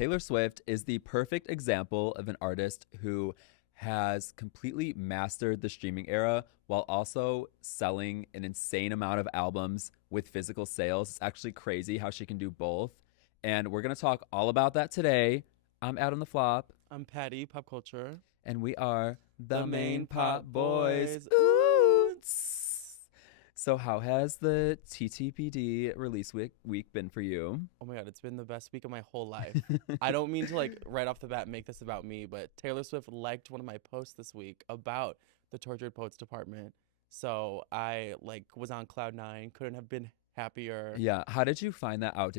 Taylor Swift is the perfect example of an artist who has completely mastered the streaming era while also selling an insane amount of albums with physical sales. It's actually crazy how she can do both. And we're going to talk all about that today. I'm Adam the Flop. I'm Patty, Pop Culture. And we are The Main Pop Boys. Ooh. So how has the TTPD release week been for you? Oh my God, it's been the best week of my whole life. I don't mean to right off the bat make this about me, but Taylor Swift liked one of my posts this week about the Tortured Poets Department. So I was on cloud nine, couldn't have been happier. Yeah. How did you find that out?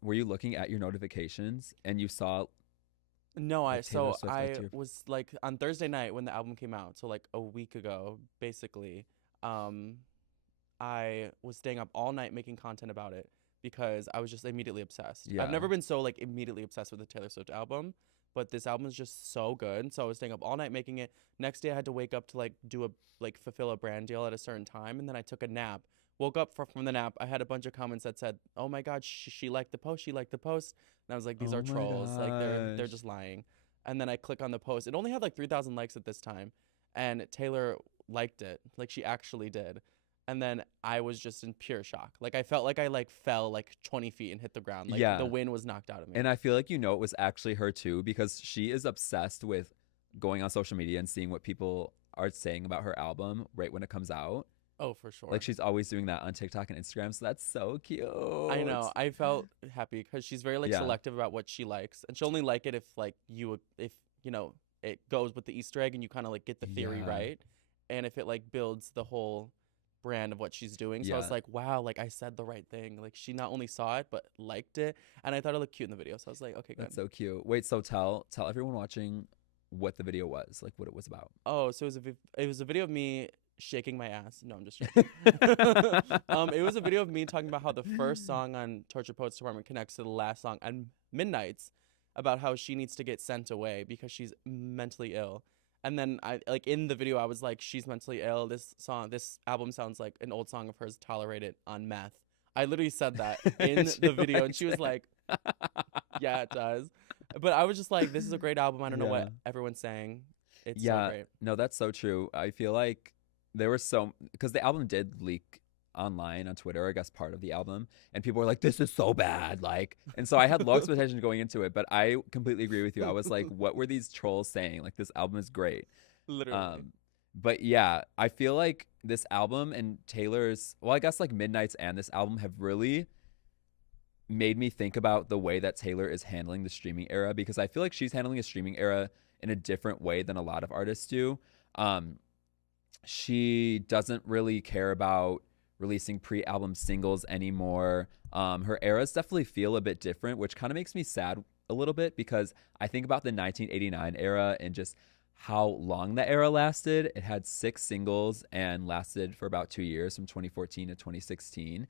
Were you looking at your notifications and you saw? No, I liked your... was on Thursday night when the album came out, so a week ago, basically. I was staying up all night making content about it because I was just immediately obsessed. Yeah. I've never been so immediately obsessed with the Taylor Swift album, but this album is just so good. So I was staying up all night making it. Next day I had to wake up to do a fulfill a brand deal at a certain time, and then I took a nap. Woke up from the nap. I had a bunch of comments that said, "Oh my God, she liked the post. She liked the post." And I was like, "These are trolls. They're just lying." And then I click on the post. It only had 3,000 likes at this time, and Taylor liked it. She actually did. And then I was just in pure shock. I felt like I fell 20 feet and hit the ground. The wind was knocked out of me. And I feel like it was actually her too, because she is obsessed with going on social media and seeing what people are saying about her album right when it comes out. Oh, for sure. She's always doing that on TikTok and Instagram, so that's so cute. I know. I felt happy because she's very selective about what she likes, and she'll only like it if it goes with the Easter egg and you kind of get the theory right, and if it builds the whole brand of what she's doing. So I was like, wow, I said the right thing. She not only saw it but liked it, and I thought it looked cute in the video. So I was like, okay, good. That's so cute. Wait, so tell everyone watching what the video was, what it was about. Oh, so it was a video of me shaking my ass. No, I'm just joking. It was a video of me talking about how the first song on Tortured Poets Department connects to the last song on Midnight's, about how she needs to get sent away because she's mentally ill. And then I in the video I was like, she's mentally ill. This album sounds like an old song of hers, Tolerate It, on meth. I literally said that in the video, and she was like, yeah, it does. But I was just like, this is a great album. I don't know what everyone's saying. It's so great. No, that's so true. I feel like there were because the album did leak online on Twitter, I guess part of the album, and people were like, this is so bad, and so I had low expectations going into it, but I completely agree with you. I was like, what were these trolls saying? This album is great, literally. But yeah, I feel like this album and Taylor's, well, I guess Midnight's and this album have really made me think about the way that Taylor is handling the streaming era, because I feel like she's handling a streaming era in a different way than a lot of artists do. She doesn't really care about releasing pre-album singles anymore. Her eras definitely feel a bit different, which kind of makes me sad a little bit, because I think about the 1989 era and just how long that era lasted. It had 6 singles and lasted for about 2 years, from 2014 to 2016.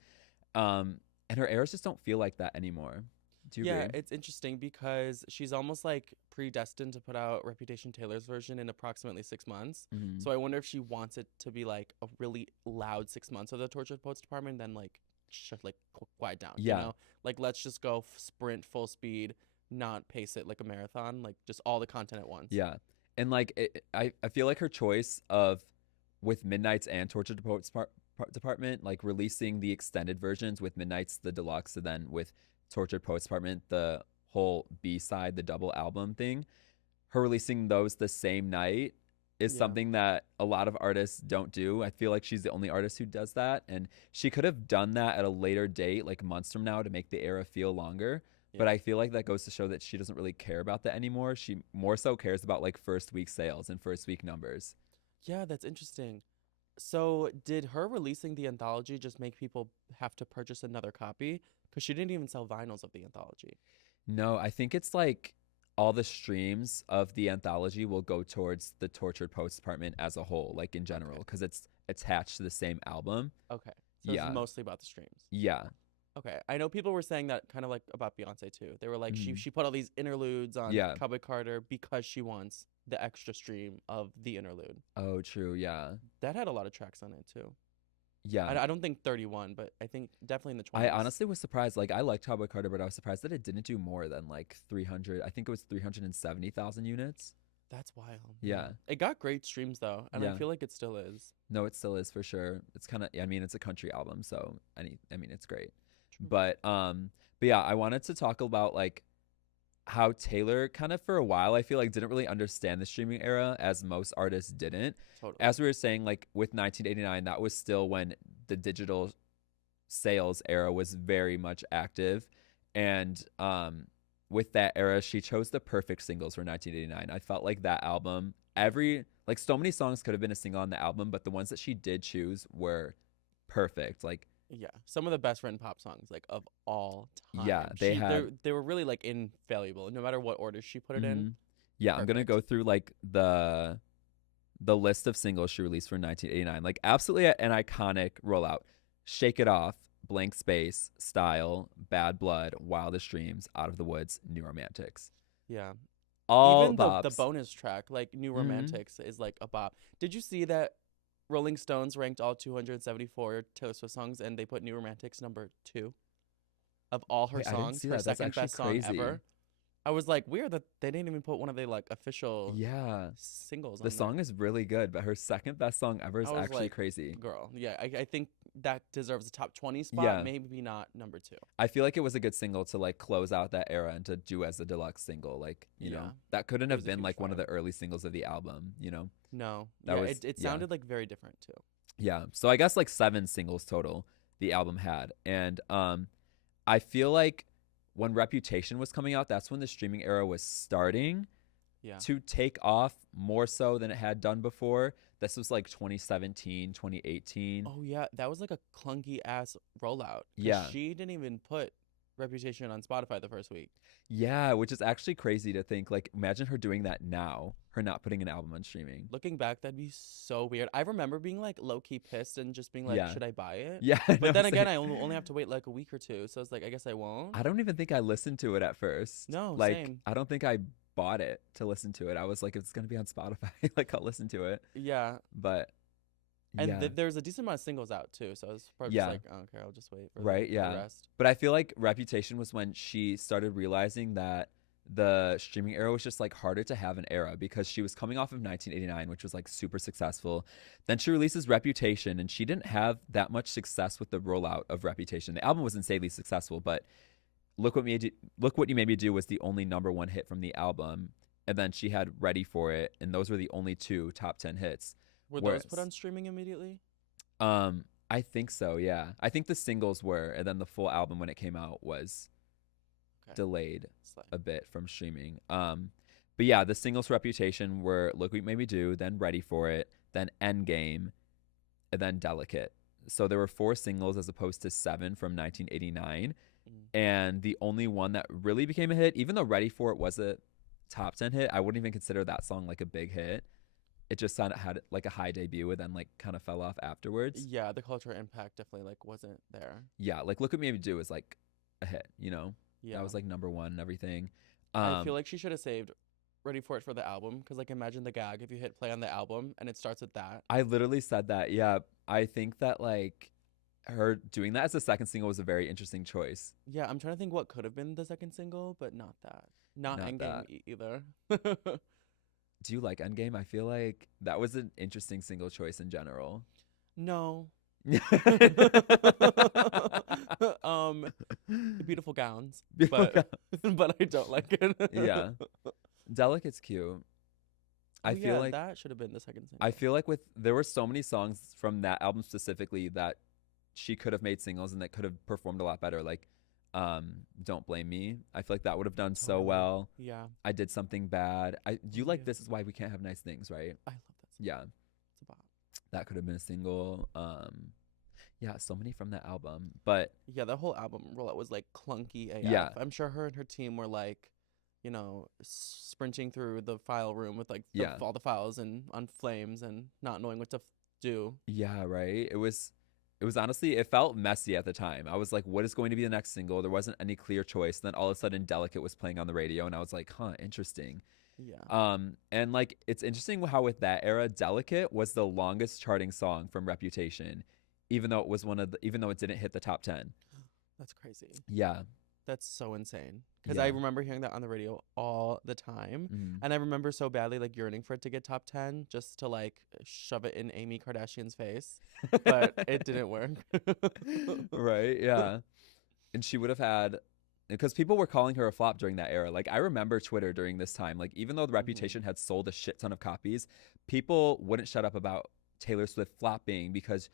And her eras just don't feel like that anymore. Do you agree? It's interesting because she's almost predestined to put out Reputation Taylor's version in approximately 6 months. Mm-hmm. So I wonder if she wants it to be a really loud 6 months of the Tortured Poets Department, then quiet down. Yeah. You know? Let's just go sprint full speed, not pace it like a marathon, just all the content at once. Yeah. And I feel like her choice of, with Midnight's and Tortured Poets Department, releasing the extended versions, with Midnight's the deluxe, and then with Tortured Poets Department the whole B-side, the double album thing, her releasing those the same night is something that a lot of artists don't do. I feel like she's the only artist who does that, and she could have done that at a later date, months from now, to make the era feel longer. But I feel like that goes to show that she doesn't really care about that anymore. She more so cares about first week sales and first week numbers. Yeah, that's interesting. So did her releasing the anthology just make people have to purchase another copy? Because she didn't even sell vinyls of the anthology. No, I think it's all the streams of the anthology will go towards the Tortured Poets Department as a whole, in general, because it's attached to the same album. Okay. So it's mostly about the streams. Yeah. Okay. I know people were saying that kind of about Beyonce too. They were like, she put all these interludes on Cowboy Carter because she wants the extra stream of the interlude. Oh, true. Yeah. That had a lot of tracks on it too. Yeah. I don't think 31, but I think definitely in the I 20s. honestly was surprised. Like, I liked Cowboy Carter, but I was surprised that it didn't do more than like 300. I think it was 370,000 units. That's wild. Yeah. Yeah. It got great streams though, and I Yeah. feel like it still is. No, it still is for sure. It's kind of, I mean, it's a country album, so I mean, it's great. True. But yeah, I wanted to talk about like how Taylor kind of for a while I feel like didn't really understand the streaming era as most artists didn't. Totally. As we were saying, like with 1989, that was still when the digital sales era was very much active, and with that era, she chose the perfect singles for 1989. I felt like that album, like so many songs could have been a single on the album, but the ones that she did choose were perfect. Like, Yeah, some of the best written pop songs like of all time. yeah, they were really like invaluable, no matter what order she put it in. Mhm. Yeah, I'm gonna go through like the list of singles she released for 1989. Like, absolutely an iconic rollout: "Shake It Off," "Blank Space," "Style," "Bad Blood," "Wildest Dreams," "Out of the Woods," "New Romantics." Yeah, All even the bops. bonus track like New Romantics is like a bop. Did you see that Rolling Stones ranked all 274 Taylor Swift songs and they put New Romantics #2 of all her Wait, I didn't songs, see her that. That's second actually best song crazy. ever? I was like, weird that they didn't even put one of the like official Yeah, singles the on song is really good, but her second best song ever there. is I was actually like, crazy. girl, yeah, I think that deserves a top 20 spot, Yeah, maybe not #2. I feel like it was a good single to like close out that era and to do as a deluxe single. Like, Yeah, that couldn't it have was a been huge like one of the vibe. early singles of the album. No, That yeah, was it yeah. sounded like very different too. Yeah. So I guess like 7 singles total the album had. And I feel like when Reputation was coming out, that's when the streaming era was starting Yeah. to take off more so than it had done before. This was like 2017, 2018. Oh yeah, that was like a clunky ass rollout. 'Cause Yeah. she didn't even put Reputation on Spotify the first week. Yeah, which is actually crazy to think. Like, imagine her doing that now, her not putting an album on streaming. Looking back, that'd be so weird. I remember being like low key pissed and just being like, Yeah. should I buy it? Yeah, But no, then again, same. I only have to wait like a week or two, so it's like I guess I won't. I don't even think I listened to it at first. No, Like, same. I don't think I bought it to listen to it. I was like, if it's gonna be on Spotify, like I'll listen to it. Yeah, But and yeah, there's a decent amount of singles out too, so I was probably yeah, just like, oh, okay, I'll just wait for right, the yeah. rest. But I feel like Reputation was when she started realizing that the streaming era was just like harder to have an era because she was coming off of 1989, which was like super successful. Then she releases Reputation, and she didn't have that much success with the rollout of Reputation. The album was insanely successful, but Look What You Made Me Do was the only #1 hit from the album, and then she had Ready for It, and those were the only 2 top 10 hits. Were those put on streaming immediately? I think so, yeah. I think the singles were, and then the full album when it came out was delayed Slay. a bit from streaming. But yeah, the singles for Reputation were Look What You Made Me Do, then Ready for It, then Endgame, and then Delicate. So there were 4 singles as opposed to 7 from 1989. And the only one that really became a hit, even though Ready for It was a top 10 hit, I wouldn't even consider that song like a big hit. It just kind of had like a high debut and then like kind of fell off afterwards. Yeah, the cultural impact definitely like wasn't there. Yeah, like Look What Me Do is like a hit, Yeah, that was like #1 and everything. I feel like she should have saved Ready for It for the album, because like imagine the gag if you hit play on the album and it starts with that. I literally said that. Yeah, I think that like her doing that as a second single was a very interesting choice. Yeah, I'm trying to think what could have been the second single, but not that. Not Not Endgame that. Either. Do you like Endgame? I feel like that was an interesting single choice in general. No. Beautiful gowns, but but I don't like it. Yeah, Delicate's cute. I feel like that should have been the second single. I feel like there were so many songs from that album specifically that she could have made singles and that could have performed a lot better. Like, Don't Blame Me. I feel like that would have done so well. Yeah. I Did Something Bad. Do you like Yeah. This Is Why We Can't Have Nice Things, right? I love that song. Yeah, It's a bop. that could have been a single. Yeah, so many from that album. But Yeah, the whole album rollout was like clunky AF. Yeah. I'm sure her and her team were like, sprinting through the file room with like Yeah. all the files and on flames and not knowing what to do. yeah, right. It was honestly, it felt messy at the time. I was like, what is going to be the next single? There wasn't any clear choice. And then all of a sudden Delicate was playing on the radio and I was like, huh, interesting. Yeah. And like it's interesting how with that era, Delicate was the longest charting song from Reputation, even though it didn't hit the top 10. That's crazy. Yeah. That's so insane. Because Yeah. I remember hearing that on the radio all the time. Mhm. And I remember so badly like yearning for it to get top 10 just to like shove it in Amy Kardashian's face. But it didn't work. Right, yeah. And she would have had, because people were calling her a flop during that era. Like, I remember Twitter during this time. Like, even though the Reputation had sold a shit ton of copies, people wouldn't shut up about Taylor Swift flopping because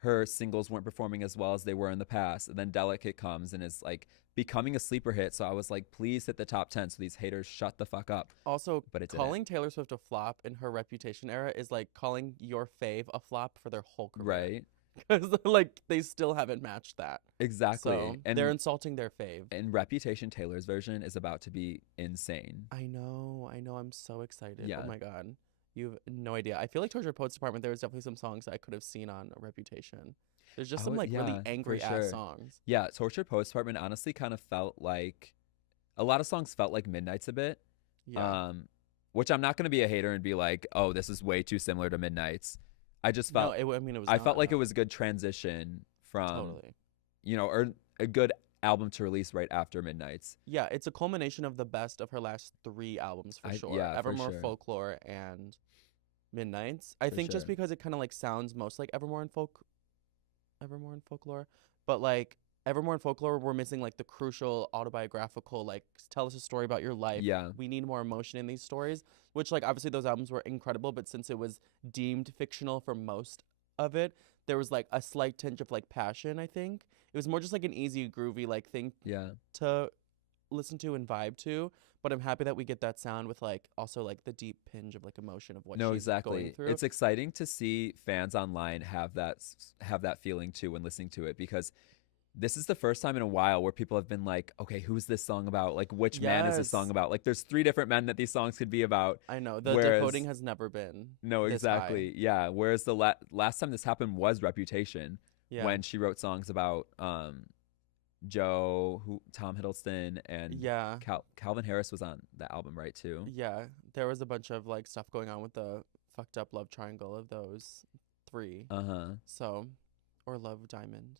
her singles weren't performing as well as they were in the past. And then Delicate comes and is like becoming a sleeper hit. So I was like, please hit the top 10 so these haters shut the fuck up. Also, But it didn't. calling Taylor Swift a flop in her Reputation era is like calling your fave a flop for their whole career. Right. Because like they still haven't matched that. Exactly. So And they're insulting their fave. and Reputation, Taylor's version, is about to be insane. I know. I'm so excited. Yeah. Oh my god. You have no idea. I feel like Tortured Poets Department, there was definitely some songs I could have seen on Reputation. There's just some like really angry ass songs. Yeah, Tortured Poets Department honestly kind of felt like a lot of songs felt like Midnight's a bit. Yeah. Which I'm not going to be a hater and be like, oh, this is way too similar to Midnight's. I just felt No, it was I not, felt like no. it was a good transition from Totally. or a good album to release right after Midnight's. Yeah, it's a culmination of the best of her last 3 albums for sure. Yeah, for Evermore, sure. Folklore, and Midnight's. I For think just sure. because it kind of like sounds most like Evermore and Folklore, but like Evermore and Folklore, we're missing like the crucial autobiographical, like tell us a story about your life. Yeah. We need more emotion in these stories, which like obviously those albums were incredible, but since it was deemed fictional for most of it, there was like a slight tinge of like passion, I think. It was more just like an easy, groovy like thing Yeah. to listen to and vibe to, but I'm happy that we get that sound with like also like the deep pinch of like emotion of what No, she's going exactly. through. It's exciting to see fans online have that feeling too when listening to it, because this is the first time in a while where people have been like, okay, who's this song about? Like, which man is this song Yes. about? Like, there's 3 different men that these songs could be about. I know the Whereas- decoding has never been No, this exactly. high. Yeah. Whereas the last time this happened was Reputation, Yeah. when she wrote songs about Joe, Tom Hiddleston, and Yeah. Calvin Harris was on the album, right, too? Yeah. There was a bunch of like stuff going on with the fucked up love triangle of those 3. Uh-huh. So, or Love Diamond.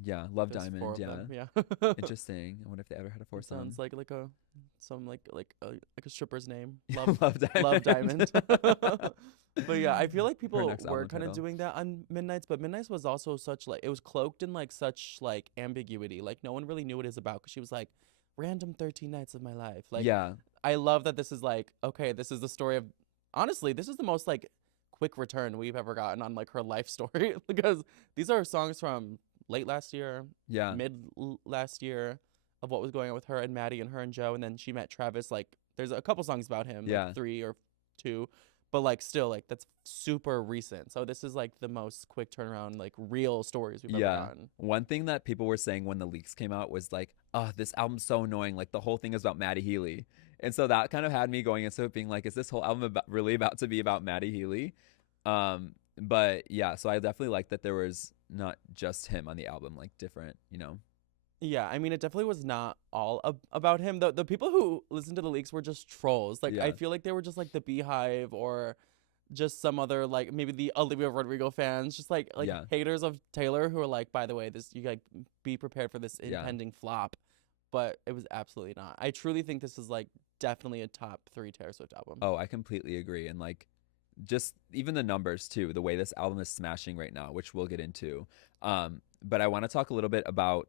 Yeah. Love There's 4 Diamond, of yeah. them. Yeah. Interesting. I wonder if they ever had a It foursome. sounds like a stripper's name. Love Love Diamond. Love Diamond. But yeah, I feel like people next were album kind of title. doing that on Midnight's, but Midnight's was also such like it was cloaked in like such like ambiguity. Like no one really knew what it was about because she was like random 13 nights of my life. Like Yeah. I love that this is like okay, this is the story of honestly, this is the most like quick return we've ever gotten on like her life story because these are songs from late last year, Yeah. last year of what was going on with her and Maddie and her and Joe, and then she met Travis. Like there's a couple songs about him, Yeah. like 3 or 2, but like still like that's super recent. So this is like the most quick turnaround, like real stories we've ever gotten. One thing that people were saying when the leaks came out was like, oh, this album's so annoying. Like the whole thing is about Maddie Healy. And so that kind of had me going into it being like, is this whole album really about to be about Maddie Healy? But yeah, so I definitely like that there was not just him on the album, like different, Yeah, I mean, it definitely was not all about him. The people who listened to the leaks were just trolls. Like, I Yeah. feel like they were just like the Beehive or just some other like maybe the Olivia Rodrigo fans, just like Yeah. haters of Taylor who are like, by the way, this you like be prepared for this Yeah. impending flop. But it was absolutely not. I truly think this is like definitely a top 3 Taylor Swift album. Oh, I completely agree. And like, just even the numbers too, the way this album is smashing right now, which we'll get into. But I want to talk a little bit about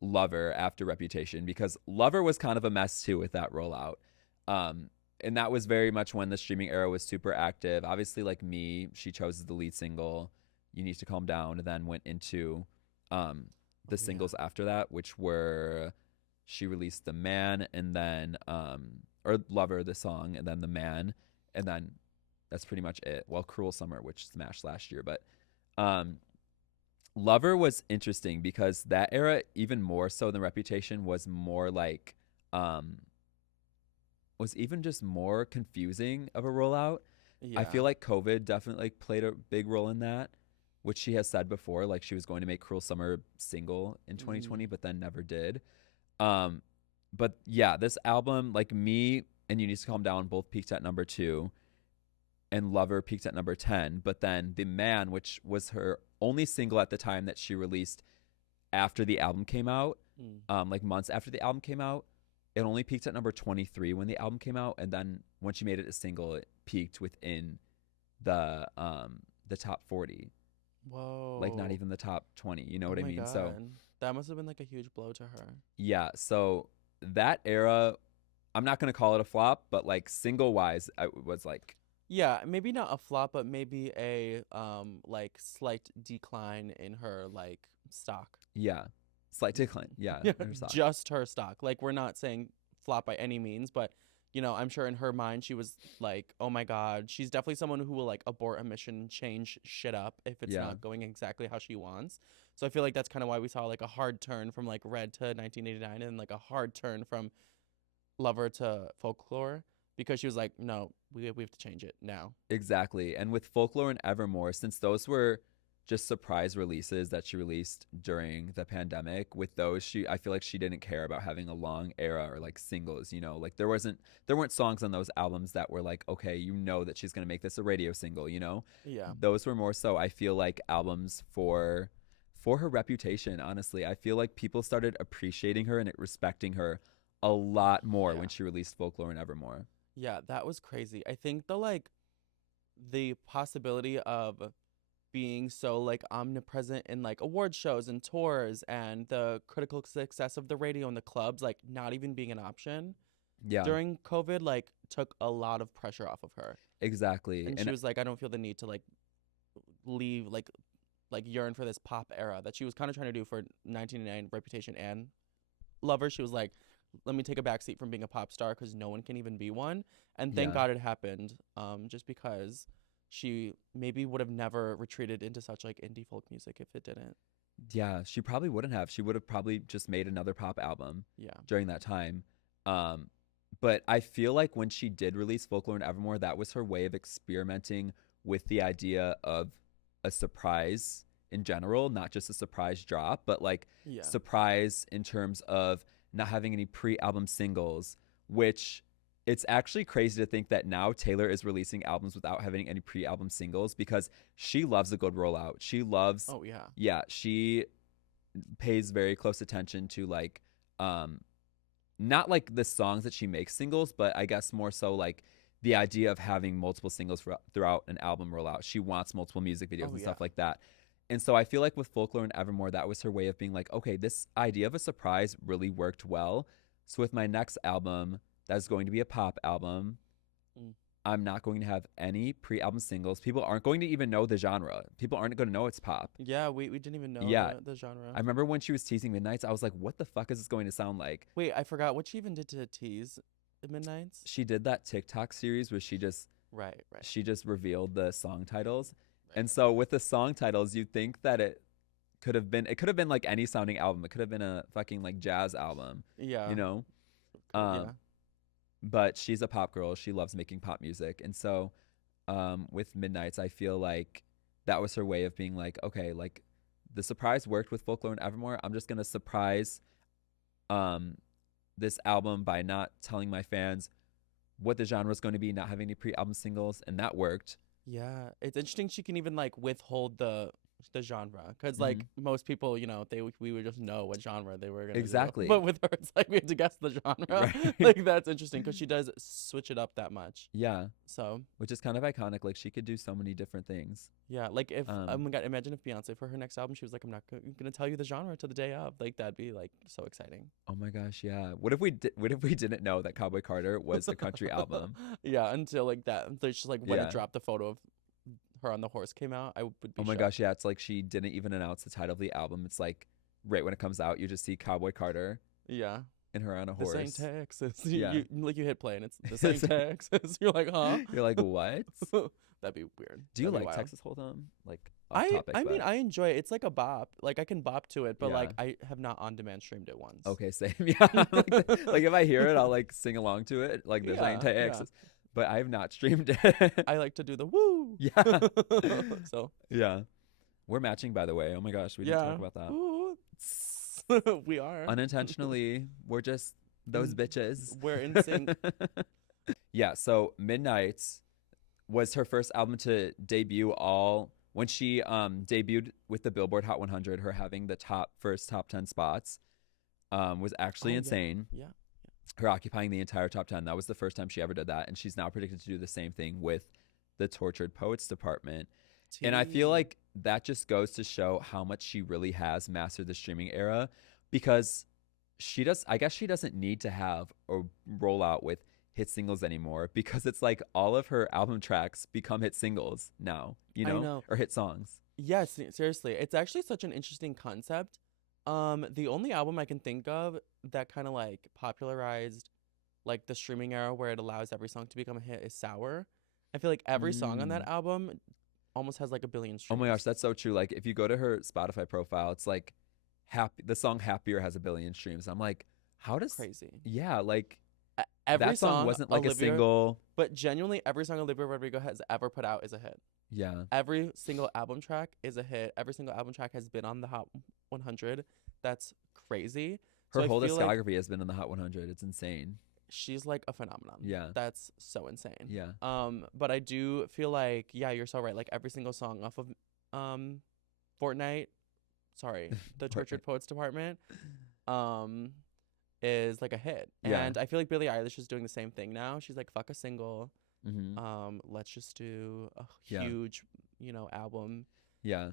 Lover after Reputation, because Lover was kind of a mess too with that rollout. And that was very much when the streaming era was super active. Obviously, like Me, she chose the lead single, You Need to Calm Down, and then went into the singles after that, which were she released The Man, and then or Lover, the song, and then The Man, and then that's pretty much it. Well, Cruel Summer, which smashed last year, but Lover was interesting because that era, even more so than Reputation, was more like was even just more confusing of a rollout. Yeah. I feel like COVID definitely played a big role in that, which she has said before, like she was going to make Cruel Summer single in 2020, but then never did. But yeah, this album, like Me and You Need to Calm Down, both peaked at number 2. and Lover peaked at number 10. But then The Man, which was her only single at the time that she released after the album came out, like months after the album came out, it only peaked at number 23 when the album came out. And then when she made it a single, it peaked within the top 40. Whoa. Like not even the top 20. You know what I mean? God. So that must have been like a huge blow to her. yeah. So that era, I'm not going to call it a flop, but like single wise, I was like, Yeah, maybe not a flop, but maybe a like slight decline in her like stock. yeah, slight decline. Yeah. Yeah, her stock. just her stock. Like we're not saying flop by any means, but you know, I'm sure in her mind she was like, "Oh my God," she's definitely someone who will like abort a mission and change shit up if it's Yeah. not going exactly how she wants. So I feel like that's kind of why we saw like a hard turn from like Red to 1989 and like a hard turn from Lover to Folklore, because she was like, "No, we have to change it now." Exactly. And with Folklore and Evermore, since those were just surprise releases that she released during the pandemic, with those I feel like she didn't care about having a long era or like singles, you know. Like there weren't songs on those albums that were like, okay, you know that she's going to make this a radio single, you know. Yeah. Those were more so, I feel like, albums for her reputation, honestly. I feel like people started appreciating her and respecting her a lot more when she released Folklore and Evermore. Yeah, that was crazy. I think the possibility of being so like omnipresent in like award shows and tours and the critical success of the radio and the clubs like not even being an option during COVID like took a lot of pressure off of her. Exactly. And she was like, I don't feel the need to like leave like yearn for this pop era that she was kind of trying to do for 1999 Reputation and Lover. She was like, let me take a backseat from being a pop star because no one can even be one. And thank God it happened, just because she maybe would have never retreated into such like indie folk music if it didn't. Yeah, she probably wouldn't have. She would have probably just made another pop album during that time. But I feel like when she did release Folklore and Evermore, that was her way of experimenting with the idea of a surprise in general, not just a surprise drop, but like surprise in terms of not having any pre-album singles, which it's actually crazy to think that now Taylor is releasing albums without having any pre-album singles because she loves a good rollout. She loves, she pays very close attention to like, not like the songs that she makes singles, but I guess more so like the idea of having multiple singles throughout an album rollout. She wants multiple music videos and stuff like that. And so I feel like with Folklore and Evermore, that was her way of being like, okay, this idea of a surprise really worked well. So with my next album, that's going to be a pop album. I'm not going to have any pre-album singles. People aren't going to even know the genre. People aren't going to know it's pop. Yeah, we didn't even know the genre. I remember when she was teasing Midnights, I was like, what the fuck is this going to sound like? Wait, I forgot what she even did to tease Midnights. She did that TikTok series where she just she just revealed the song titles. And so with the song titles, you'd think that it could have been like any sounding album. It could have been a fucking like jazz album. Yeah. You know? But she's a pop girl. She loves making pop music. And so with Midnights, I feel like that was her way of being like, okay, like the surprise worked with Folklore and Evermore. I'm just going to surprise this album by not telling my fans what the genre is going to be, not having any pre-album singles. And that worked. Yeah, it's interesting she can even like withhold the genre because like most people, you know, we would just know what genre they were gonna do. But with her, it's like we have to guess the genre. Like that's interesting because she does switch it up that much. Yeah. So which is kind of iconic. Like she could do so many different things. Yeah. Like if oh my God, imagine if Beyonce for her next album she was like, I'm not gonna tell you the genre to the day of. Like that'd be like so exciting. Oh my gosh, yeah. What if we didn't know that Cowboy Carter was a country album? Yeah, until like that. There's just like when it dropped, the photo of her on the horse came out, I would be oh my gosh, yeah. It's like she didn't even announce the title of the album. It's like right when it comes out, you just see Cowboy Carter. Yeah. And her on a horse. This ain't Texas. You hit play and it's this ain't Texas. You're like, huh? You're like, what? That'd be weird. Do you like Texas Hold'em? Like I mean, I enjoy it. It's like a bop. Like I can bop to it, but like I have not on demand streamed it once. Okay, same. Yeah. like if I hear it, I'll like sing along to it. Like this ain't Texas. Yeah. But I have not streamed it. I like to do the woo. Yeah. So. Yeah. We're matching, by the way. Oh my gosh, we didn't talk about that. We are. Unintentionally, we're just those bitches. We're in sync. Yeah, so Midnights, was her first album to debut all when she debuted with the Billboard Hot 100. Her having the top 10 spots was actually Oh yeah, insane. yeah. Her occupying the entire top 10. That was the first time she ever did that, and she's now predicted to do the same thing with the Tortured Poets department. And I feel Tea. like that just goes to show how much she really has mastered the streaming era, because I guess she doesn't need to have a rollout with hit singles anymore, because it's like all of her album tracks become hit singles now, I know. or hit songs. Yes, seriously. It's actually such an interesting concept. The only album I can think of that kind of like popularized like the streaming era where it allows every song to become a hit is Sour. I feel like every song on Mm. that album almost has like a billion Oh my gosh, streams. that's so true. Like if you go to her Spotify profile, it's like the song Happier has a billion streams. I'm like, how does Crazy. yeah, like Every that song song wasn't like a Olivia, single. but genuinely every song Olivia Rodrigo has ever put out is a hit. Yeah. Every single album track is a hit. Every single album track has been on the Hot 100. That's crazy. Her So I whole feel like discography has been in the Hot 100. It's insane. she's like a phenomenon. Yeah. That's so insane. Yeah. But I do feel like, yeah, you're so right. Like every single song off of um Fortnite, sorry, the Tortured Poets Department, um, is like a hit. Yeah. And I feel like Billie Eilish is doing the same thing now. She's like, fuck a single. Mm-hmm. Let's just do a Yeah. huge, album Yeah.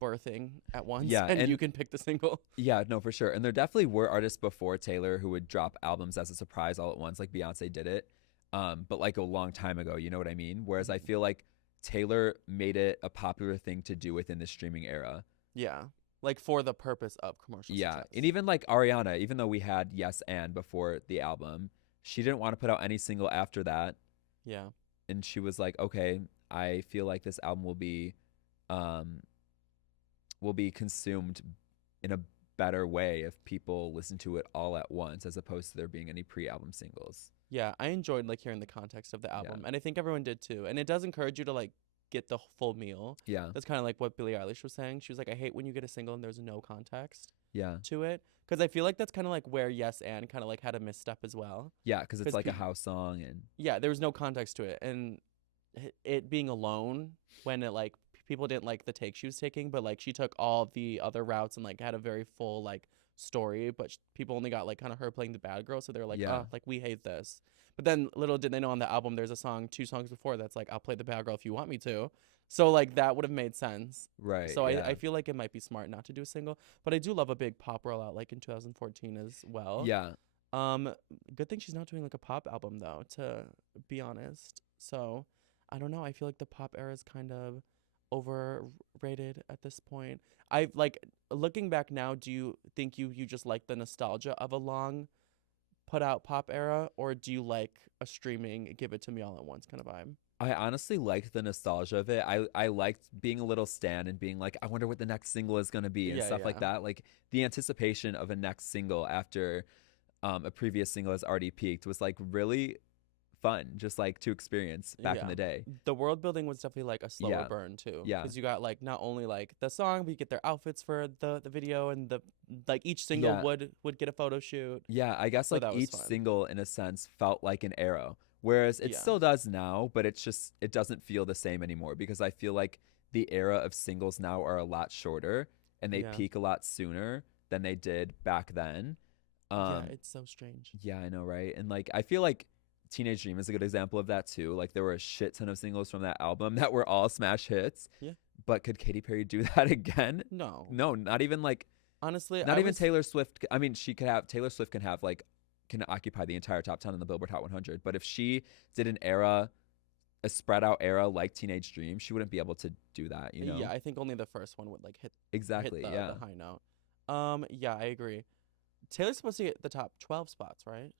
birthing at once. Yeah, And and you can pick the single. yeah, no, for sure. And there definitely were artists before Taylor who would drop albums as a surprise all at once, like Beyonce did it. But like a long time ago, you know what I mean? Whereas I feel like Taylor made it a popular thing to do within the streaming era. Yeah. Like for the purpose of commercial Yeah. success. And even like Ariana, even though we had Yes and before the album, she didn't want to put out any single after that. Yeah. And she was like, okay, I feel like this album will be consumed in a better way if people listen to it all at once, as opposed to there being any pre-album singles. Yeah, I enjoyed like hearing the context of the album, and I think everyone did too. And it does encourage you to like get the full meal. Yeah. That's kind of like what Billie Eilish was saying. She was like, I hate when you get a single and there's no context Yeah. to it, because I feel like that's kind of like where Yes and kind of like had a misstep as well. Yeah, because it's 'Cause like a peop- house song and Yeah, there was no context to it, and it being alone when it like people didn't like the take she was taking, but like she took all the other routes and like had a very full like story, but people only got like kind of her playing the bad girl, so they're like, Yeah. oh, like we hate this. But then little did they know on the album there's a song 2 songs before that's like, I'll play the bad girl if you want me to. So like that would have made sense. right. So yeah. I feel like it might be smart not to do a single, but I do love a big pop rollout like in 2014 as well. Yeah. Good thing she's not doing like a pop album though, to be honest. So I don't know. I feel like the pop era is kind of overrated at this point. I like looking back now. Do you think you just like the nostalgia of a long put out pop era, or do you like a streaming give it to me all at once kind of vibe? I honestly liked the nostalgia of it. I liked being a little stan and being like, I wonder what the next single is going to be and Yeah, stuff like yeah. that. Like the anticipation of a next single after a previous single has already peaked was like really fun, just like to experience back in Yeah. the day. The world building was definitely like a slower Yeah. burn too. Yeah. Because you got like not only like the song, but you get their outfits for the video, and the like each single Yeah. would get a photo shoot. Yeah, I guess So like that was each fun. single in a sense felt like an era. Whereas it Yeah. still does now, but it doesn't feel the same anymore, because I feel like the era of singles now are a lot shorter and they Yeah. peak a lot sooner than they did back then. Yeah, it's so strange. Yeah, I know, right? And like I feel like Teenage Dream is a good example of that too. Like there were a shit ton of singles from that album that were all smash hits. Yeah. But could Katy Perry do that again? No. No, not even like Honestly, not I even was- Taylor Swift. I mean, Taylor Swift can have like can occupy the entire top 10 on the Billboard Hot 100. But if she did a spread out era like Teenage Dream, she wouldn't be able to do that, you know? Yeah, I think only the first one would like hit Exactly. the, Yeah. the high note. Yeah, I agree. Taylor's supposed to get the top 12 spots, right?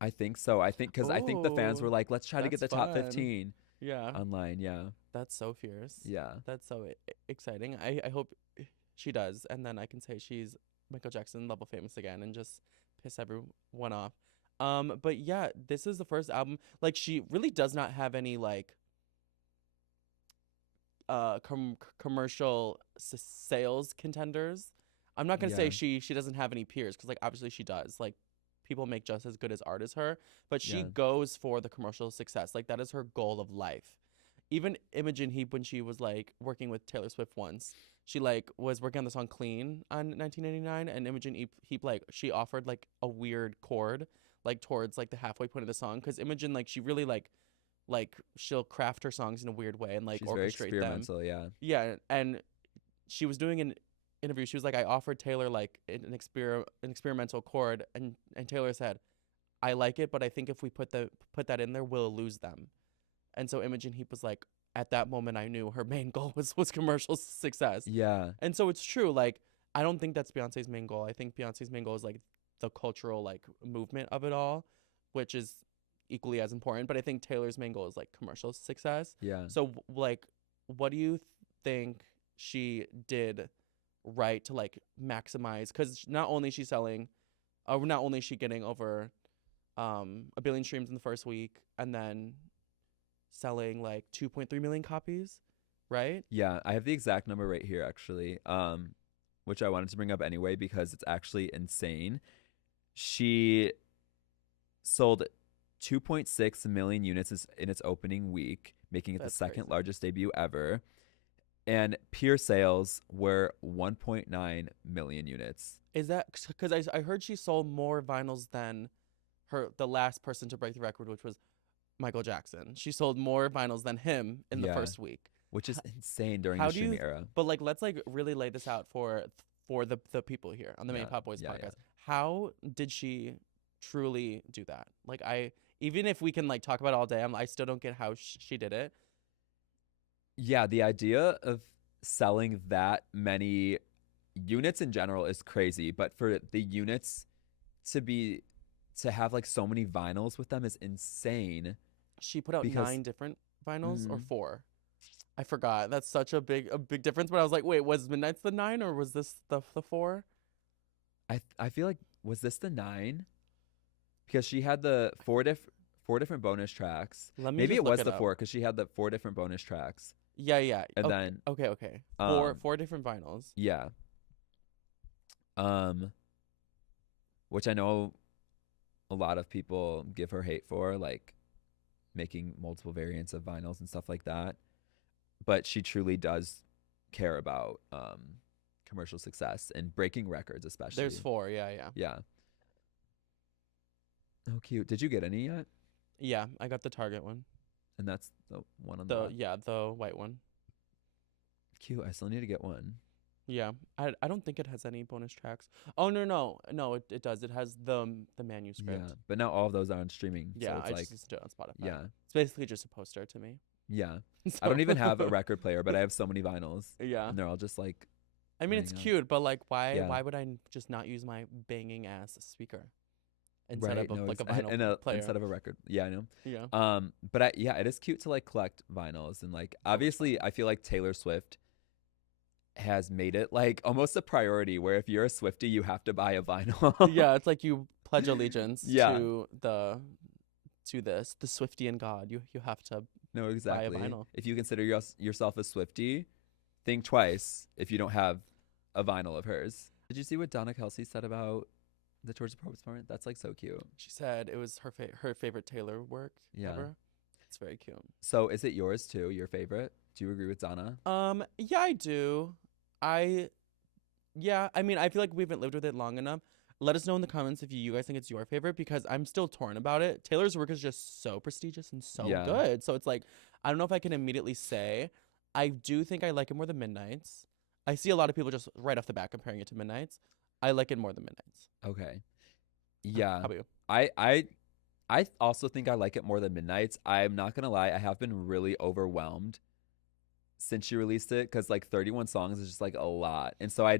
I think so. I think because I think the fans were Ooh, like, let's try to get the that's top fun. 15 Yeah. online. Yeah. That's so fierce. Yeah. That's so exciting. I hope she does, and then I can say she's Michael Jackson level famous again and just piss everyone off. But yeah, this is the first album. Like she really does not have any like commercial sales contenders. I'm not gonna say Yeah. she doesn't have any peers, because like obviously she does. Like people make just as good as art as her, but she Yeah. goes for the commercial success. Like that is her goal of life. Even Imogen Heap, when she was like working with Taylor Swift once, she like was working on the song Clean on 1989, and Imogen Heap like she offered like a weird chord like towards like the halfway point of the song, because Imogen like she really like she'll craft her songs in a weird way and like She's very orchestrate them. experimental. Yeah. Yeah, and she was doing an interview. She was like, I offered Taylor like an experimental chord, and Taylor said, I like it, but I think if we put that in there, we'll lose them. And so Imogen Heap was like, at that moment, I knew her main goal was commercial success. Yeah. And so it's true. Like, I don't think that's Beyonce's main goal. I think Beyonce's main goal is like the cultural like movement of it all, which is equally as important. But I think Taylor's main goal is like commercial success. Yeah. So like, what do you think she did right to like maximize? Because not only is she selling, not only is she getting over 1 billion streams in the first week, and then selling like 2.3 million copies, right? Yeah, I have the exact number right here actually, which I wanted to bring up anyway because it's actually insane. She sold 2.6 million units in its opening week, making it That's the second crazy. largest debut ever. And peer sales were 1.9 million units. Is that because I heard she sold more vinyls than the last person to break the record, which was Michael Jackson. She sold more vinyls than him in the Yeah. first week. Which is insane during How the do you- streaming era. But like, let's like really lay this out for the people here on the Main Yeah, Pop Boys yeah, podcast. yeah. How did she truly do that? Like, even if we can like talk about it all day, I still don't get how she did it. Yeah, the idea of selling that many units in general is crazy, but for the units to have like so many vinyls with them is insane. She put out Because- 9 different vinyls or Mhm. 4. I forgot. That's such a big difference. But I was like, wait, was Midnight's the 9 or was this the 4? I feel like, was this the 9? Because she had the four different bonus tracks. Let me Maybe just it look was it the up. 4 because she had the 4 different bonus tracks. Yeah. And okay, then okay. um, 4 different vinyls. yeah. Which I know a lot of people give her hate for, like making multiple variants of vinyls and stuff like that. But she truly does care about commercial success and breaking records, especially. There's 4. Yeah. Yeah. Oh, cute. Did you get any yet? Yeah, I got the Target one. And that's the one on The left. the white one. Cute. I still need to get one. Yeah, I don't think it has any bonus tracks. Oh no, it does. It has the manuscript. Yeah. But now all of those are on streaming. Yeah, So it's I like, just listened to it on Spotify. yeah. It's basically just a poster to me. Yeah. So- I don't even have a record player, but I have so many vinyls. Yeah, And they're all just like, I mean it's laying out. cute, but like why Yeah. why would I just not use my banging ass speaker instead right. of No, like a it's- vinyl player? instead of a record. Yeah, I know. Yeah. But yeah, it is cute to like collect vinyls, and like obviously I feel like Taylor Swift has made it like almost a priority where if you're a Swiftie you have to buy a vinyl. Yeah, it's like you pledge allegiance Yeah. to the Swiftian God. You have to. No, exactly. vinyl. If you consider yourself a Swiftie, think twice if you don't have a vinyl of hers. Did you see what Donna Kelsey said about the Georgia Pope's part? That's like so cute. She said it was her favorite Taylor work Yeah. ever. It's very cute. So is it yours too? Your favorite? Do you agree with Donna? Yeah, I do. I mean, I feel like we haven't lived with it long enough. Let us know in the comments if you guys think it's your favorite, because I'm still torn about it. Taylor's work is just so prestigious and so Yeah. good. So it's like, I don't know if I can immediately say. I do think I like it more than Midnight's. I see a lot of people just right off the bat comparing it to Midnight's. I like it more than Midnight's. Okay. Yeah. How about you? I also think I like it more than Midnight's. I'm not gonna lie, I have been really overwhelmed since she released it, because like 31 songs is just like a lot. And so I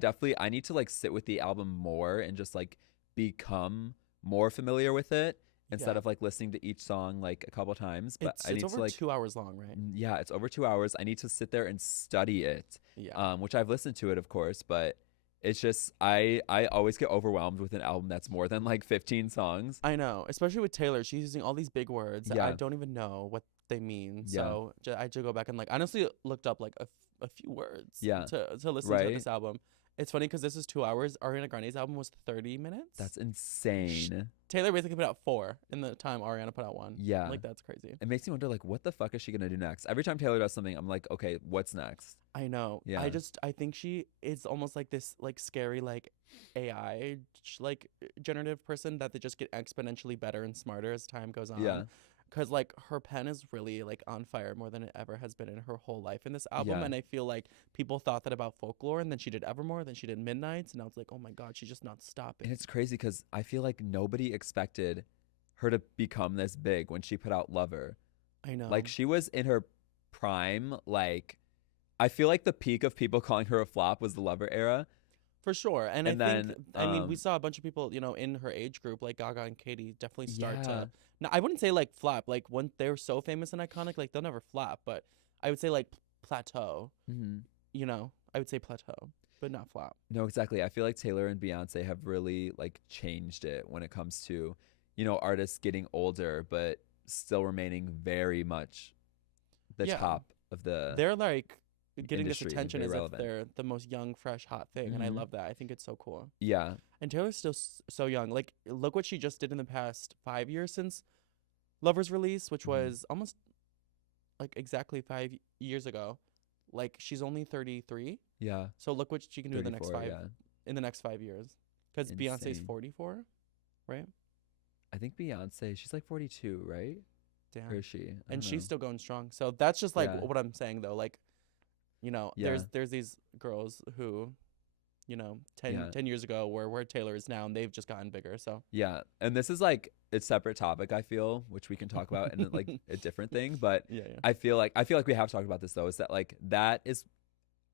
need to like sit with the album more and just like become more familiar with it instead Yeah. of like listening to each song like a couple times. But I It's need over to like 2 hours long, right? yeah, it's over 2 hours. I need to sit there and study it. Yeah. Which I've listened to it, of course, but it's just I always get overwhelmed with an album that's more than like 15 songs. I know, especially with Taylor. She's using all these big words that I Yeah. don't even know what they mean. Yeah. So I just go back and like honestly looked up like a few words Yeah. to listen to Right. this album. It's funny because this is 2 hours. Ariana Grande's album was 30 minutes. That's insane. Taylor basically put out 4 in the time Ariana put out 1. Yeah. Like, that's crazy. It makes me wonder, like, what the fuck is she gonna do next? Every time Taylor does something, I'm like, okay, what's next? I know. Yeah. I think she is almost like this, like, scary, like, AI, like, generative person that they just get exponentially better and smarter as time goes on. Yeah. Because, like, her pen is really, like, on fire more than it ever has been in her whole life in this album. Yeah. And I feel like people thought that about Folklore, and then she did Evermore, then she did Midnights, and I was like, oh my God, she's just not stopping. And it's crazy because I feel like nobody expected her to become this big when she put out Lover. I know. Like, she was in her prime. Like, I feel like the peak of people calling her a flop was the Lover era. For sure. And And I then, think, I mean, we saw a bunch of people, you know, in her age group, like Gaga and Katy, definitely start Yeah. to. Now, I wouldn't say like flop. Like, when they're so famous and iconic, like, they'll never flop. But I would say like plateau. Mhm. You know, I would say plateau, but not flop. No, exactly. I feel like Taylor and Beyonce have really like changed it when it comes to, you know, artists getting older but still remaining very much the Yeah. top of the They're like getting industry, this attention very as relevant. if they're the most young, fresh, hot thing. And I Mhm. love that. I think it's so cool. Yeah. And Taylor's still so young. Like, look what she just did in the past 5 years since Lover's release, which Mhm. was almost like exactly 5 years ago. Like, she's only 33. Yeah. So look what she can do in the next 34, 5 yeah. in the next 5 years. Because Beyonce's Insane. 44, right? I think Beyonce, she's like 42, right? Damn. Or is she? I And don't she's know. still going strong. So that's just like Yeah. what I'm saying though. Like, you know, Yeah. there's these girls who, you know, 10, Yeah. 10 years ago were where Taylor is now, and they've just gotten bigger. So Yeah. And this is like a separate topic, I feel, which we can talk about in like a different thing. But yeah. I feel like we have talked about this though, is that like that is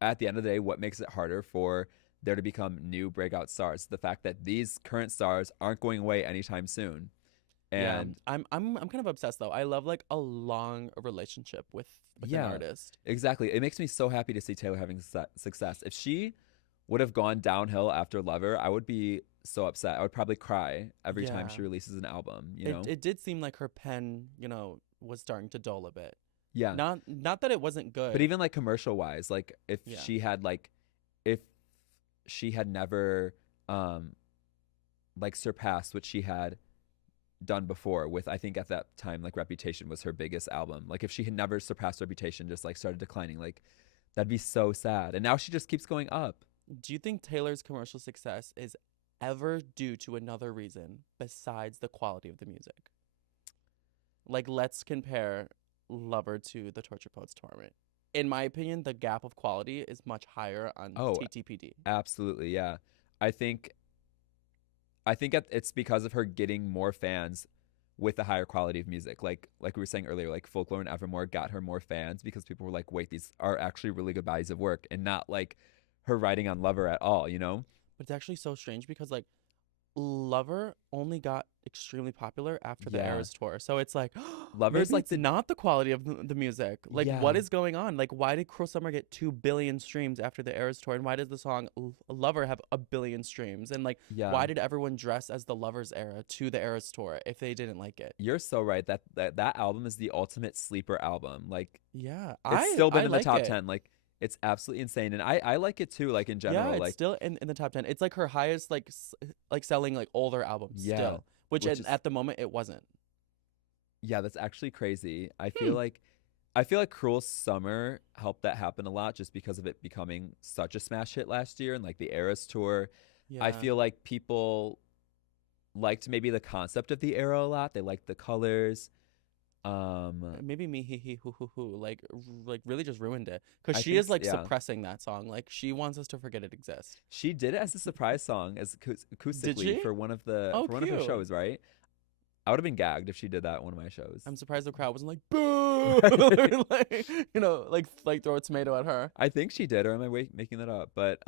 at the end of the day what makes it harder for there to become new breakout stars. The fact that these current stars aren't going away anytime soon. And yeah, I'm kind of obsessed though. I love like a long relationship with Yeah. an artist. exactly. It makes me so happy to see Taylor having success. If she would have gone downhill after Lover, I would be so upset. I would probably cry every time Yeah. she releases an album, you know? It did seem like her pen, you know, was starting to dull a bit. Yeah. Not that it wasn't good. But even like commercial wise, like if Yeah. she had never like surpassed what she had done before with, I think at that time like Reputation was her biggest album. Like if she had never surpassed Reputation, just like started declining, like that'd be so sad. And now she just keeps going up. Do you think Taylor's commercial success is ever due to another reason besides the quality of the music? Like, let's compare Lover to the Torture Poets Tournament. In my opinion, the gap of quality is much higher on Oh, TTPD. Absolutely, yeah. I think it's because of her getting more fans with a higher quality of music. Like we were saying earlier, like Folklore and Evermore got her more fans because people were like, wait, these are actually really good bodies of work, and not like her writing on Lover at all, you know? But it's actually so strange because, like, Lover only got extremely popular after the Yeah. Eras tour. So it's like, Lover's maybe like it's not the quality of the music. Like, what Yeah. is going on? Like, why did Cruel Summer get 2 billion streams after the Eras tour? And why does the song Lover have 1 billion streams? And, like, Yeah. why did everyone dress as the Lovers era to the Eras tour if they didn't like it? You're so right. That album is the ultimate sleeper album. Like Yeah. it's still been I in the like top it. 10. Like it's absolutely insane. And I like it too, like in general. Yeah, it's like still in the top 10. It's like her highest, like, like selling, like, older album Yeah, still. Which which is- at the moment, it wasn't. yeah, that's actually crazy. I feel like Cruel Summer helped that happen a lot just because of it becoming such a smash hit last year and like the Eras tour. Yeah. I feel like people liked maybe the concept of the era a lot. They liked the colors. Maybe me he hoo hoo hoo like really just ruined it because I she think is like yeah. suppressing that song. Like, she wants us to forget it exists. She did it as a surprise song, as acoustically she? for one of the Oh, for one of her cute. shows, right? I would have been gagged if she did that at one of my shows. I'm surprised the crowd wasn't like boo, like, you know, like throw a tomato at her. I think she did, or am I making that up? But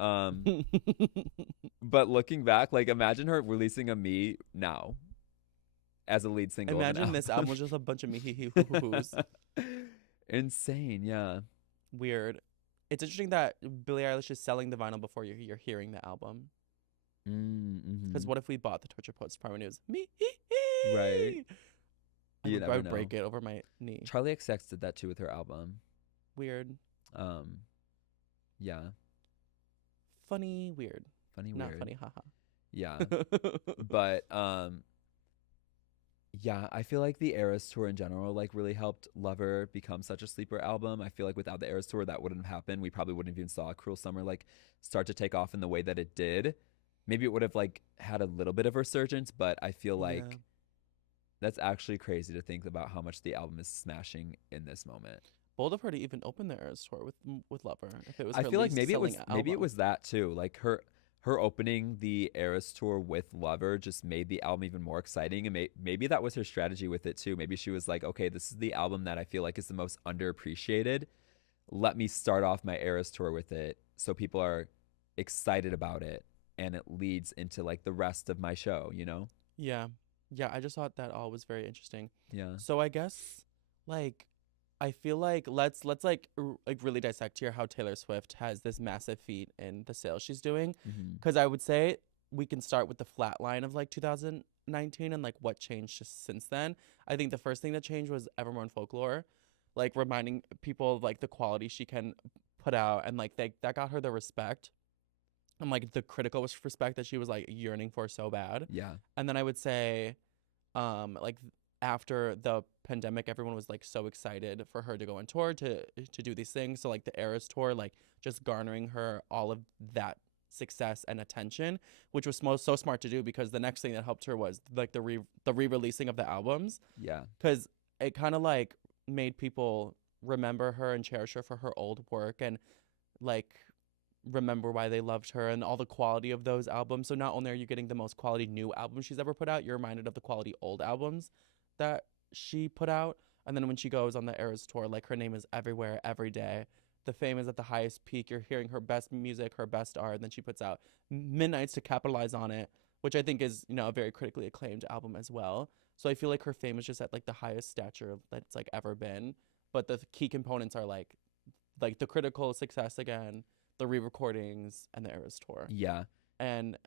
but looking back, like imagine her releasing a Me now as a lead single. of an Imagine this album was just a bunch of me hee hee hoo hoo hoos. Insane, yeah. Weird. It's interesting that Billie Eilish is selling the vinyl before you're hearing the album. Mm-hmm. Because what if we bought the Torture Poets Department? It was me hee hee. Right. I You would, never I would know. break it over my knee. Charlie XX did that too with her album. Weird. Yeah. funny, weird. Funny, Not weird. funny, haha. Yeah. But yeah, I feel like the Eras tour in general like really helped Lover become such a sleeper album. I feel like without the Eras tour that wouldn't have happened. We probably wouldn't have even saw Cruel Summer like start to take off in the way that it did. Maybe it would have like had a little bit of resurgence, but I feel Yeah. like that's actually crazy to think about how much the album is smashing in this moment. Bold of her to even open the Eras tour with Lover. If it was I her feel like least maybe it selling was maybe it album. was that too. Like her opening the Eras tour with Lover just made the album even more exciting, and maybe that was her strategy with it too. Maybe she was like, okay, this is the album that I feel like is the most underappreciated. Let me start off my Eras tour with it so people are excited about it, and it leads into like the rest of my show, you know? Yeah. Yeah, I just thought that all was very interesting. Yeah. So I guess like I feel like let's really dissect here how Taylor Swift has this massive feat in the sales she's doing, Mm-hmm. cuz I would say we can start with the flat line of like 2019 and like what changed just since then. I think the first thing that changed was Evermore and Folklore, like reminding people of like the quality she can put out, and like that got her the respect and like the critical respect that she was like yearning for so bad. Yeah. And then I would say like after the pandemic, everyone was like so excited for her to go on tour to do these things. So like the Eras tour, like just garnering her all of that success and attention, which was so smart to do, because the next thing that helped her was like the re-releasing of the albums, Yeah. because it kind of like made people remember her and cherish her for her old work, and like remember why they loved her and all the quality of those albums. So not only are you getting the most quality new album she's ever put out, you're reminded of the quality old albums that she put out. And then when she goes on the Eras tour, like her name is everywhere, every day. The fame is at the highest peak. You're hearing her best music, her best art. And then she puts out Midnights to capitalize on it, which I think is, you know, a very critically acclaimed album as well. So I feel like her fame is just at like the highest stature that it's like ever been. But the key components are like the critical success again, the re-recordings, and the Eras tour. Yeah. And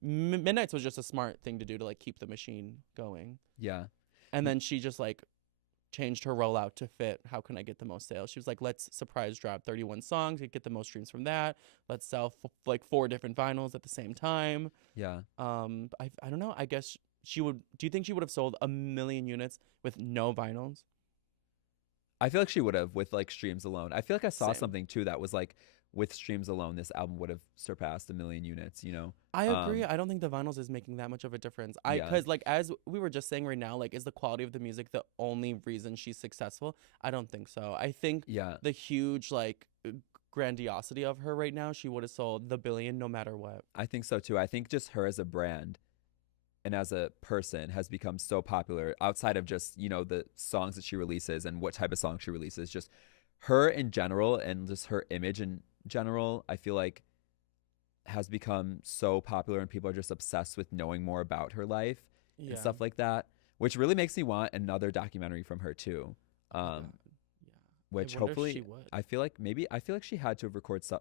Midnights was just a smart thing to do to like keep the machine going. Yeah. And then she just like changed her rollout to fit how can I get the most sales. She was like, let's surprise drop 31 songs and get the most streams from that. Let's sell like 4 different vinyls at the same time. Yeah. I don't know. I guess she would. Do you think she would have sold 1 million units with no vinyls? I feel like she would have with like streams alone. I feel like I saw Same. something too that was like with streams alone, this album would have surpassed 1 million units, you know? I agree. I don't think the vinyls is making that much of a difference. Yeah. Because like as we were just saying right now, like is the quality of the music the only reason she's successful? I don't think so. I think Yeah. the huge like grandiosity of her right now, she would have sold the billion no matter what. I think so too. I think just her as a brand and as a person has become so popular outside of just, you know, the songs that she releases and what type of song she releases. Just her in general and just her image in general, I feel like has become so popular and people are just obsessed with knowing more about her life Yeah. and stuff like that, which really makes me want another documentary from her too. Yeah. Which I wonder if hopefully she would. I feel like she had to have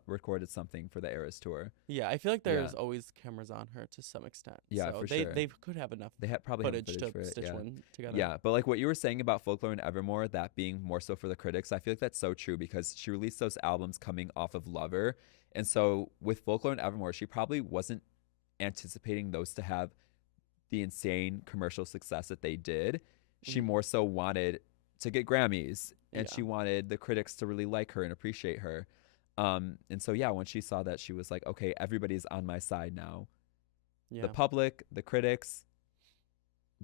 recorded something for the Eras tour. Yeah, I feel like there's Yeah. always cameras on her to some extent. Yeah, so for they sure. they could have enough They had probably have footage to for it, stitch yeah. one together. Yeah, but like what you were saying about Folklore and Evermore, that being more so for the critics, I feel like that's so true because she released those albums coming off of Lover. And so with Folklore and Evermore, she probably wasn't anticipating those to have the insane commercial success that they did. She Mhm. more so wanted to get Grammys and Yeah. she wanted the critics to really like her and appreciate her. And so yeah, when she saw that, she was like, okay, everybody's on my side now. Yeah. The public, the critics,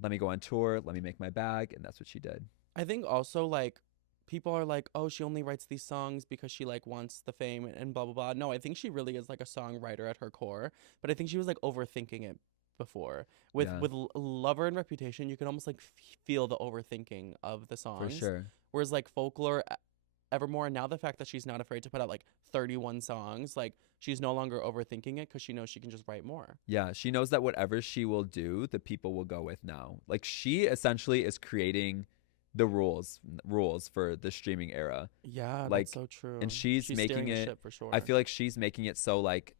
let me go on tour, let me make my bag, and that's what she did. I think also like people are like, oh, she only writes these songs because she like wants the fame and blah blah blah. No, I think she really is like a songwriter at her core. But I think she was like overthinking it before. With Yeah. Lover and Reputation, you can almost like feel the overthinking of the For songs. sure. Whereas like Folklore, Evermore, and now the fact that she's not afraid to put out like 31 songs, like she's no longer overthinking it because she knows she can just write more. Yeah, she knows that whatever she will do, the people will go with now. Like she essentially is creating the rules for the streaming era. Yeah, Like, that's so true. and she's making steering the it- ship for sure. I feel like she's making it so like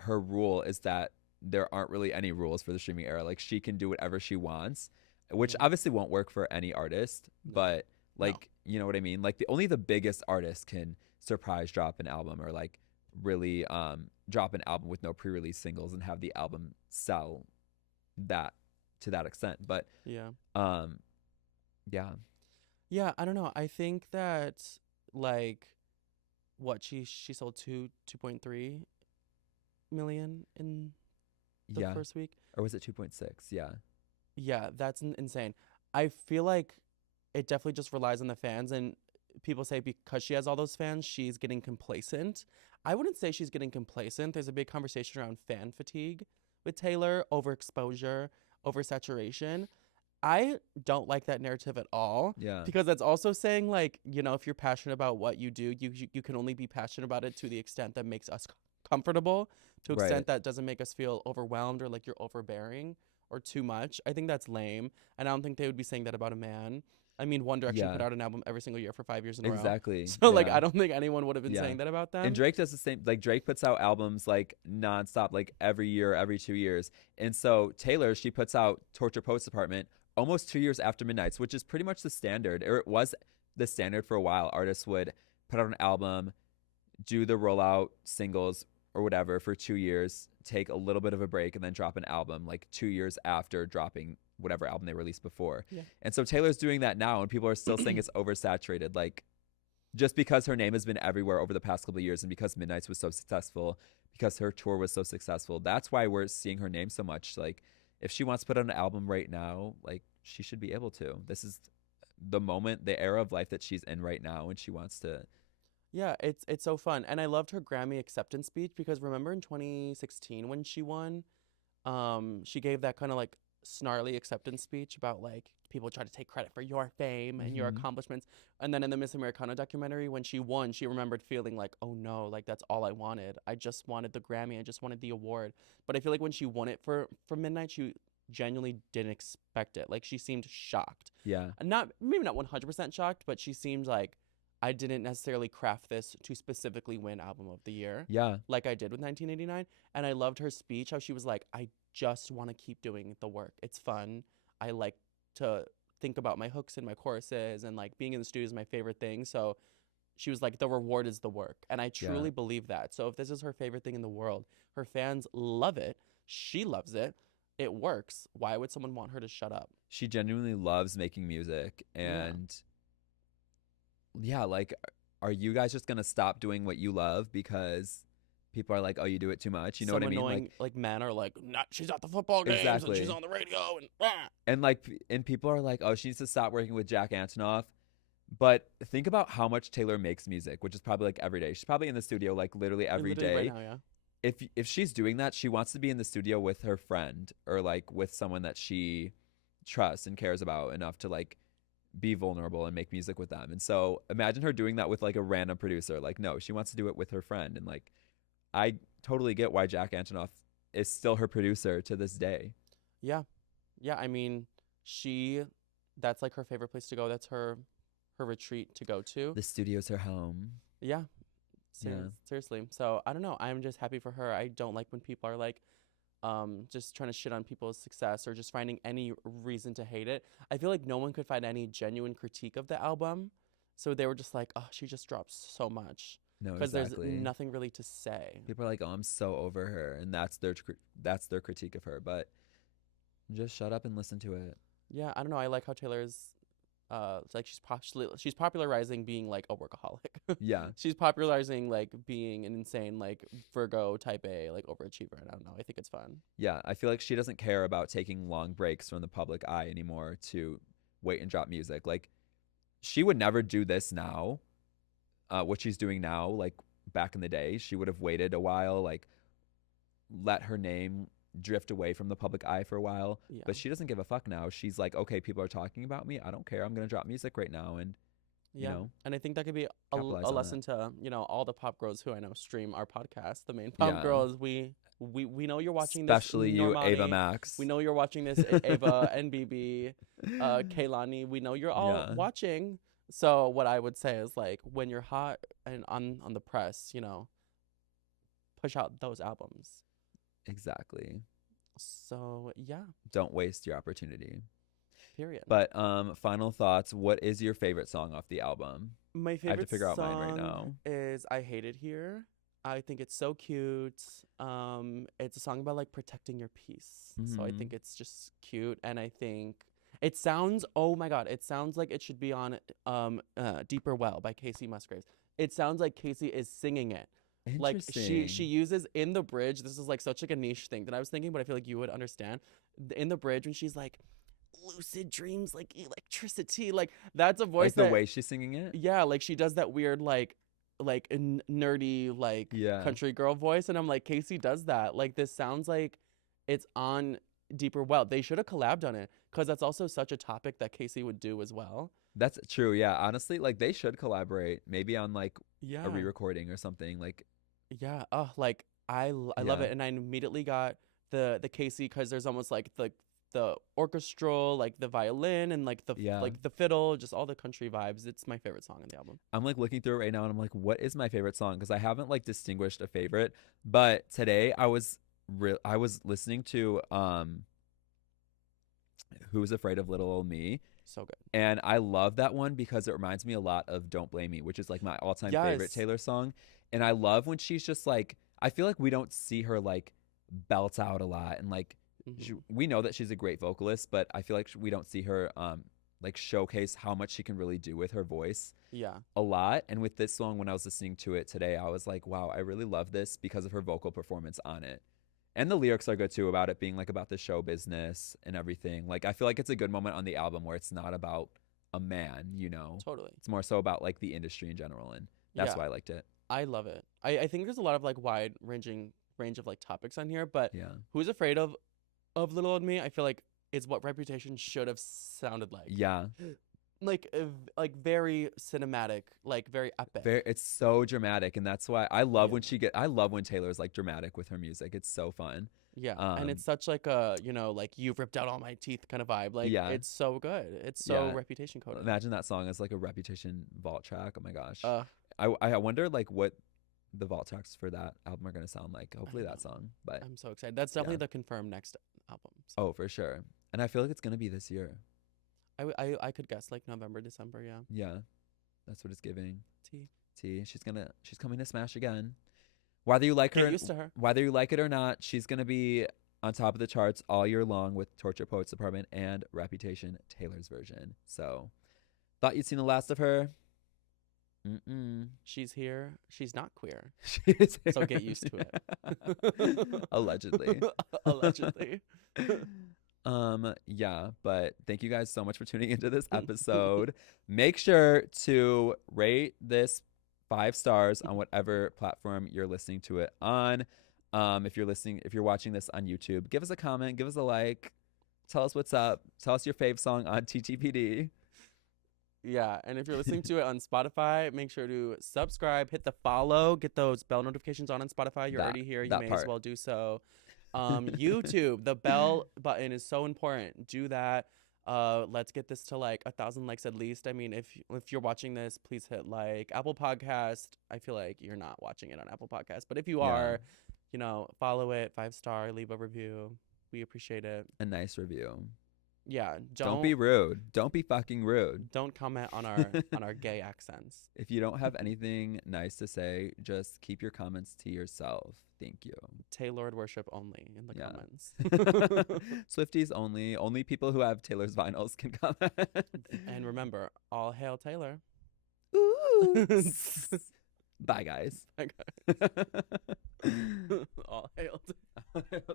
her rule is that there aren't really any rules for the streaming era. Like she can do whatever she wants, which Mhm. obviously won't work for any artist, No. but like you know what I mean? Like only the biggest artist can surprise drop an album or like really drop an album with no pre-release singles and have the album sell that to that extent. But Yeah. um yeah. Yeah, I don't know. I think that like what she sold 2.3 million in the Yeah. first week. Or was it 2.6? Yeah. Yeah, that's insane. I feel like it definitely just relies on the fans, and people say because she has all those fans, she's getting complacent. I wouldn't say she's getting complacent. There's a big conversation around fan fatigue with Taylor, overexposure, oversaturation. I don't like that narrative at all Yeah. because that's also saying like, if you're passionate about what you do, you can only be passionate about it to the extent that makes us comfortable, to Right. extent that doesn't make us feel overwhelmed or like you're overbearing or too much. I think that's lame, and I don't think they would be saying that about a man. I mean, One Direction Yeah. put out an album every single year for 5 years in a row. Exactly. So like Yeah. I don't think anyone would have been Yeah. saying that about them. And Drake does the same. Like Drake puts out albums like nonstop, like every year, every 2 years. And so Taylor, she puts out Torture Poets Department almost 2 years after Midnight's, which is pretty much the standard, or it was the standard for a while. Artists would put out an album, do the rollout singles or whatever for 2 years, take a little bit of a break, and then drop an album like 2 years after dropping whatever album they released before. Yeah. And so Taylor's doing that now, and people are still saying it's oversaturated. Like, just because her name has been everywhere over the past couple of years, and because Midnight's was so successful, because her tour was so successful, that's why we're seeing her name so much. Like, if she wants to put out an album right now, like, she should be able to. This is the moment, the era of life that she's in right now, and she wants to. Yeah, it's so fun. And I loved her Grammy acceptance speech because remember in 2016 when she won, she gave that kind of like snarly acceptance speech about like people try to take credit for your fame and your Mhm. accomplishments. And then in the Miss Americana documentary, when she won, she remembered feeling like, oh no, like that's all I wanted. I just wanted the Grammy. I just wanted the award. But I feel like when she won it for Midnight, she genuinely didn't expect it. Like she seemed shocked. Yeah. Not maybe not 100% shocked, but she seemed like I didn't necessarily craft this to specifically win Album of the Year Yeah. like I did with 1989. And I loved her speech, how she was like, I just want to keep doing the work. It's fun. I like to think about my hooks and my choruses, and like being in the studio is my favorite thing. So she was like, the reward is the work. And I truly believe that. So if this is her favorite thing in the world, her fans love it. She loves it. It works. Why would someone want her to shut up? She genuinely loves making music. And yeah, like, are you guys just going to stop doing what you love because people are like, oh, you do it too much? You know what I mean? Annoying, like men are like, not, she's at the football games and Exactly. she's on the radio and And like, and people are like, oh, she needs to stop working with Jack Antonoff. But think about how much Taylor makes music, which is probably like every day. She's probably in the studio like literally every day. right now, yeah. If she's doing that, she wants to be in the studio with her friend or like with someone that she trusts and cares about enough to like be vulnerable and make music with them. And so imagine her doing that with like a random producer. Like, no, she wants to do it with her friend. And like, I totally get why Jack Antonoff is still her producer to this day. Yeah. Yeah, I mean, that's like her favorite place to go. That's her retreat to go to. The studio's her home. Yeah. Yeah. Seriously. So I don't know. I'm just happy for her. I don't like when people are like just trying to shit on people's success or just finding any reason to hate it. I feel like no one could find any genuine critique of the album. So they were just like, oh, she just drops so much. No, Because exactly. there's nothing really to say. People are like, oh, I'm so over her. And that's their critique of her. But just shut up and listen to it. Yeah, I don't know. I like how Taylor's like she's popularizing being like a workaholic. Yeah. She's popularizing like being an insane like Virgo type A like overachiever, and I don't know. I think it's fun. Yeah, I feel like she doesn't care about taking long breaks from the public eye anymore to wait and drop music. Like, she would never do this now, what she's doing now. Like, back in the day, she would have waited a while, like, let her name drift away from the public eye for a while. Yeah. But she doesn't give a fuck now. She's like, okay, people are talking about me. I don't care. I'm going to drop music right now. And, Yeah. you know, And I think that could be a capitalize on lesson to, all the pop girls who I know stream our podcast, the main pop Yeah. girls. We know you're watching especially this. you, Normani. Ava Max. We know you're watching this, Ava and BB, Kaylani. We know you're all watching. So what I would say is like when you're hot and on the press, push out those albums. Exactly. So yeah. Don't waste your opportunity. Period. But final thoughts. What is your favorite song off the album? My favorite I have to figure out song mine right now. is I Hate It Here. I think it's so cute. It's a song about like protecting your peace. So I think it's just cute, and I think it sounds, oh my god, it sounds like it should be on Deeper Well by Casey Musgraves. It sounds like Casey is singing it. Like she uses in the bridge, this is like such like a niche thing that I was thinking, but I feel like you would understand. In the bridge when she's like lucid dreams like electricity, like that's a voice like the way she's singing it. Yeah, like she does that weird like nerdy like country girl voice, and I'm like, Casey does that. Like this sounds like it's on Deeper Well. They should have collabed on it, because that's also such a topic that Casey would do as well. That's true. Yeah, honestly, like they should collaborate, maybe on like Yeah, a re-recording or something. Like, yeah. Oh, like I love it, and I immediately got the Casey, because there's almost like the orchestral, like the violin and like the fiddle, just all the country vibes. It's my favorite song on the album. I'm like looking through it right now and I'm like, what is my favorite song? Because I haven't like distinguished a favorite. But today I was listening to Who's Afraid of Little Old Me. So good. And I love that one because it reminds me a lot of Don't Blame Me, which is like my all-time favorite Taylor song. And I love when she's just like, I feel like we don't see her like belt out a lot, and like we know that she's a great vocalist, but I feel like we don't see her like showcase how much she can really do with her voice a lot. And with this song, when I was listening to it today, I was like, wow, I really love this because of her vocal performance on it. And the lyrics are good too, about it being like about the show business and everything. Like I feel like it's a good moment on the album where it's not about a man, you know. Totally. It's more so about like the industry in general, and that's why I liked it. I love it. I think there's a lot of like wide range of like topics on here, but Who's Afraid of Little Old Me, I feel like is what Reputation should have sounded like. Yeah. Like very cinematic, like very epic. It's so dramatic, and that's why I love when I love when Taylor's like dramatic with her music. It's so fun. Yeah, and it's such like a, you know, like you've ripped out all my teeth kind of vibe. Like it's so good. It's so Reputation coded. Imagine that song as like a Reputation vault track. Oh my gosh. I wonder like what the vault tracks for that album are gonna sound like. Hopefully that song. But I'm so excited. That's definitely the confirmed next album. So. Oh, for sure. And I feel like it's gonna be this year. I could guess like November, December. Yeah, that's what it's giving. T. She's coming to smash again. Whether you like her, get used to her. Whether you like it or not, she's gonna be on top of the charts all year long with Torture Poets Department and Reputation, Taylor's version. So, thought you'd seen the last of her. She's here. She's not queer. She's here. So get used to it. Allegedly. Allegedly. Yeah, but thank you guys so much for tuning into this episode. Make sure to rate this 5 stars on whatever platform you're listening to it on. If you're watching this on YouTube, give us a comment, give us a like, tell us what's up, tell us your fave song on TTPD. Yeah, and if you're listening to it on Spotify, make sure to subscribe, hit the follow, get those bell notifications on Spotify. You're already here. You may as well do so. YouTube, the bell button is so important. Do that. Let's get this to like 1,000 likes at least. I mean, if you're watching this, please hit like. Apple Podcast, I feel like you're not watching it on Apple Podcast, but if you are, you know, follow it, 5-star, leave a review. We appreciate it. A nice review. Yeah, don't be rude. Don't be fucking rude. Don't comment on our gay accents. If you don't have anything nice to say, just keep your comments to yourself. Thank you. Taylored worship only in the comments. Swifties only. Only people who have Taylor's vinyls can comment. And remember, all hail Taylor. Ooh. Bye, guys. Bye, guys. All hail Taylor.